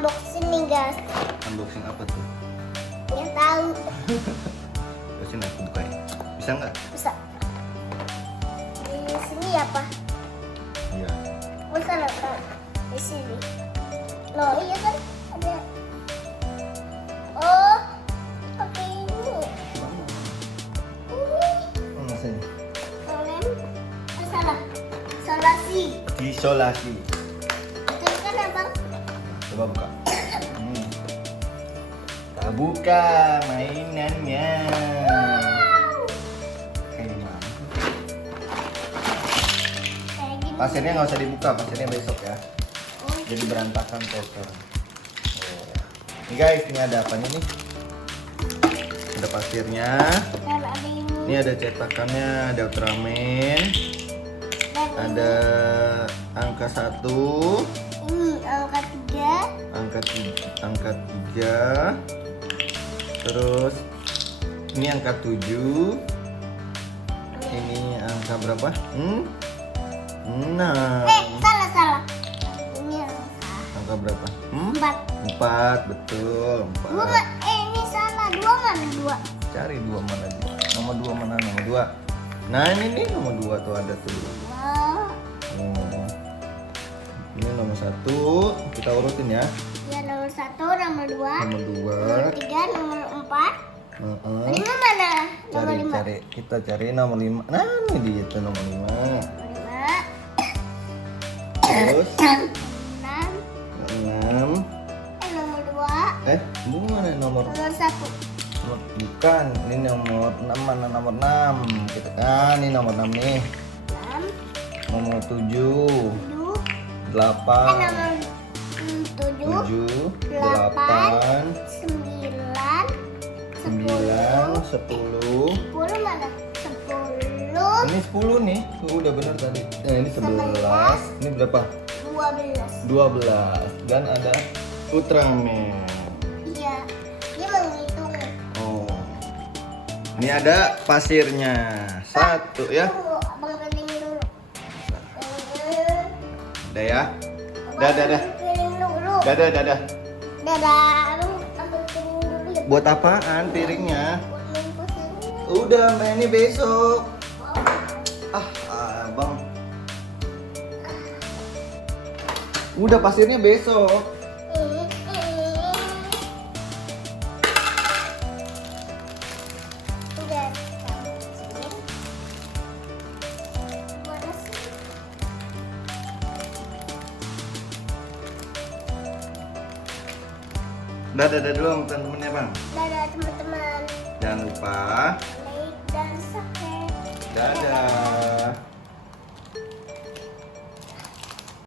unboxing nih guys. Unboxing apa tuh? Nggak tahu. Sini aku bukain. Bisa nggak? Bisa. Di sini apa? Iya. Bisa nggak? Di sini. Loh iya kan ada. Oh, pakai ini. Ini. Sini. Kalian salah. Isolasi. Isolasi. Itu kan abang. Coba buka. Kita buka mainannya. Kayak gimana? Kayak gini. Pasirnya nggak usah dibuka, pasirnya besok ya. Oh, Jadi berantakan kotor. Oh. Ini guys, ini ada apanya nih? Ada pasirnya. dan ada ini. Ini ada cetakannya, ada Ultraman, Dan ada angka 1, ini angka 3. angka 3. Terus ini angka 7. Ini angka berapa? 6. Salah. Ini angka Angka berapa? 4. 4, betul. 4. Ini salah. 2 mana 2? Cari 2 mana 2? Nomor 2 mana nomor 2? Nah, ini nih nomor 2 tuh ada tuh. Wah. Ini nomor 1, kita urutin ya. Ya nomor 1, nomor 2, Nomor 2. nomor 3, nomor 4. 5 mana? Nomor 5. Cari, kita cari nomor 5. Nah, ini dia tuh nomor 5. Terus 6. 6. Nomor 2. Mana nomor? Nomor 1. Bukan, ini nomor 6, mana nomor 6? Kita ini nomor 6 nih. 6. Nomor 7, 7. 8, Nomor 7. 7, 8, 8, 9, 9, 10. 10 mana? 10, Ini 10 nih. Udah benar tadi. Nah, ini 11. Ini berapa? 12. 12. Dan ada Ultraman. Iya, dia menghitung. Oh. Ini ada pasirnya. 1 ya. Tunggu, abang keling dulu. Udah ya. Dah. Keling dulu. Dadah. Dadah. Abang keling dulu ya. Buat apaan piringnya? Buat bungkus ini. Udah, mainnya besok. Abang. Udah pasirnya besok. Udah. Mana sih? Dadah dulu sama temen-temennya, Bang. Dadah teman-teman. Jangan lupa. Like dan subscribe. Dadah.